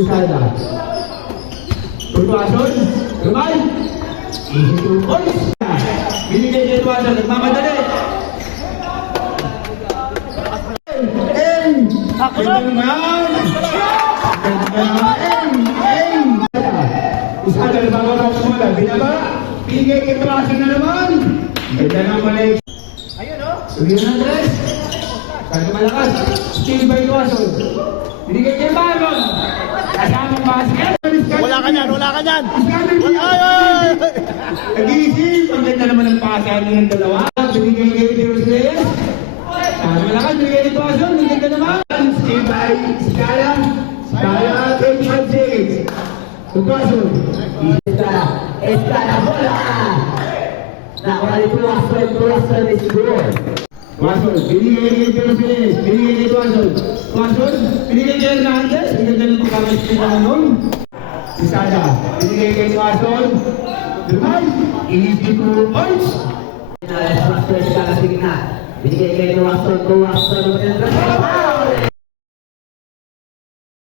Sada. Tuwason, Rumay. Easy to points. Binigay kay Tuwason, nagmamadali. Ako naman. Sada na bago sa mula. Binaba. Binigay kay Tuwason na naman. Ganda naman ay. Ayun o. Sulihan ng dress. Kaya malakas. Steel by Tuwason. Binigay kay Baron. Kasamang basket. Wala ka yan, wala ka yan. Nag-iisip. Ang ganda naman ng pasan ng dalawa. Binigay kay Jerusalem. Malakas. Binigay kay Tuwason. Ang ganda naman. Steel by Skala. Skala kay Chelsea. Tuwason. Esta bola. Nakuha ni Tuwason ni siguro. Tuwason, binigay kay Jerusalem. Binigay kay Tuwason. Tuwason, binigay kay Hernandez. Ang ganda ng pagkakasya naman nun. Sada, binigay kay Tuwason. Dumay, easy to points. Esta na signa. Binigay kay Tuwason